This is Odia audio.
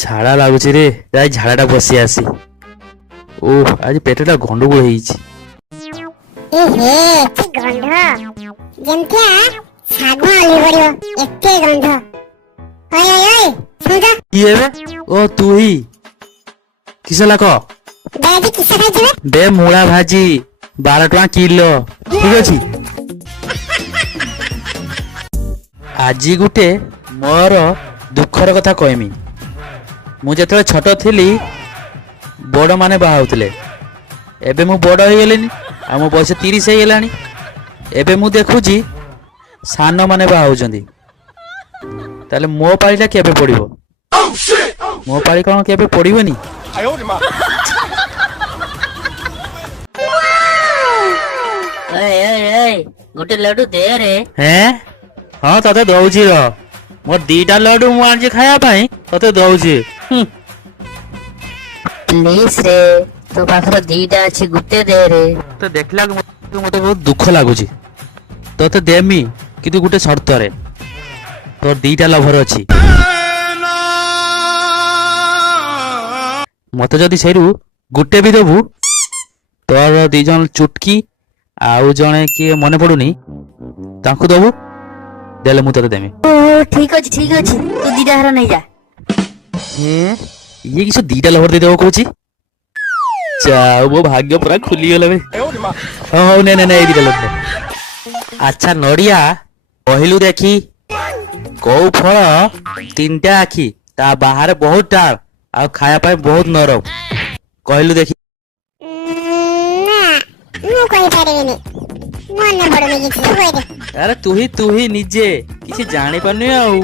ଝାଡ଼ା ଲାଗୁଛି ରେ, ଯାଇ ଝାଡ଼ାଟା ବସି ଆସି। ଓ ଆଜି ପେଟଟା ଗଣ୍ଡଗୋଳ ହେଇଛି। ଏହେ କି ଗନ୍ଧ, ଯେମିତିଆ ଶାଗ ଅଲି ପଡିବ, ଏତେ ଗନ୍ଧ। ଓଏ ଓଏ ଓଏ ଶୁଣ ତ। କିଏ ବେ? ଓ ତୁ ହି କିସ ଲାଗ? ବେ ଆଜି କିସ ଖାଇଛୁ ବେ? ବେ ମୂଳା ଭାଜି 12 ଟଙ୍କା କିଲୋ। ଠିକ ଅଛି। ଆଜି ଗୋଟେ ମୋର ଦୁଃଖର କଥା କହିମି। ମୁଁ ଯେତେବେଳେ ଛୋଟ ଥିଲି ବଡ଼ ମାନେ ବାହା ହଉଥିଲେ। ଏବେ ମୁଁ ବଡ଼ ହେଇଗଲିଣି ଆଉ ମୋ ବୟସ 30 ହେଇଗଲାଣି। ଏବେ ମୁଁ ଦେଖୁଛି ସାନ ମାନେ ବାହା ହଉଛନ୍ତି। ତାହେଲେ ମୋ ପାଳିଟା କେବେ ପଡ଼ିବ? ମୋ ପାଳି କ'ଣ କେବେ ପଡ଼ିବନି? ଗୋଟେ ଲଡୁ ଦେ ରେ। ହେଁ ହଁ ତତେ ଦଉଛି ର। ମୋର 2ଟା ଲଡୁ ମୁଁ ଆଣିଛି ଖାଇବା ପାଇଁ, ତତେ ଦଉଛି। ପ୍ଲିଜ ରେ, ତୋ ପାଖରେ 2ଟା ଅଛି, ଗୋଟେ ଦେ ରେ। ତତେ ଦେଖିଲା ମତେ ବହୁତ ଦୁଃଖ ଲାଗୁଛି। ତତେ ଦେମି କିନ୍ତୁ ଗୋଟେ ସର୍ତ୍ତରେ। ତୋର 2ଟା ଲଭର ଅଛି। ମତେ ଯଦି ସେଇରୁ ଗୋଟେ ବି ଦେବୁ, ତୋର 2 ଜଣ ଚୁଟକି ଆଉ ଜଣେ କିଏ ମନେ ପଡୁନି ତାଙ୍କୁ ଦବୁ, ଦେଲେ ମୁଁ ତତେ ଦେମି। ଓ ଠିକ ଅଛି ତୁ 2ଟା ହାର ନେଇଯା। ଇଏ କିଛି 2ଟା ଲଭର ଦେଇଦେବ କହୁଛି। ଯାଉ ମୋ ଭାଗ୍ୟ ପୁରା ଖୁଲିଗଲା ବେ। ହଉ ନେ ଏଇ 2ଟା ଲଭର। ଆଚ୍ଛା ନଡ଼ିଆ କହିଲୁ ଦେଖି, କୋଉ ଫଳ 3ଟା ଆଖି, ତା ବାହାରେ ବହୁତ ଟାଣ ଆଉ ଖାଇବା ପାଇଁ ବହୁତ ନରମ? କହିଲୁ ଦେଖି। ନା ମୁଁ କହିପାରିବିନି, ମନେ ପଡୁନି କିଛି। ତୁ କହିଦେ। ଆରେ ତୁ ହି ନିଜେ କିଛି ଜାଣିପାରୁନି ଆଉ।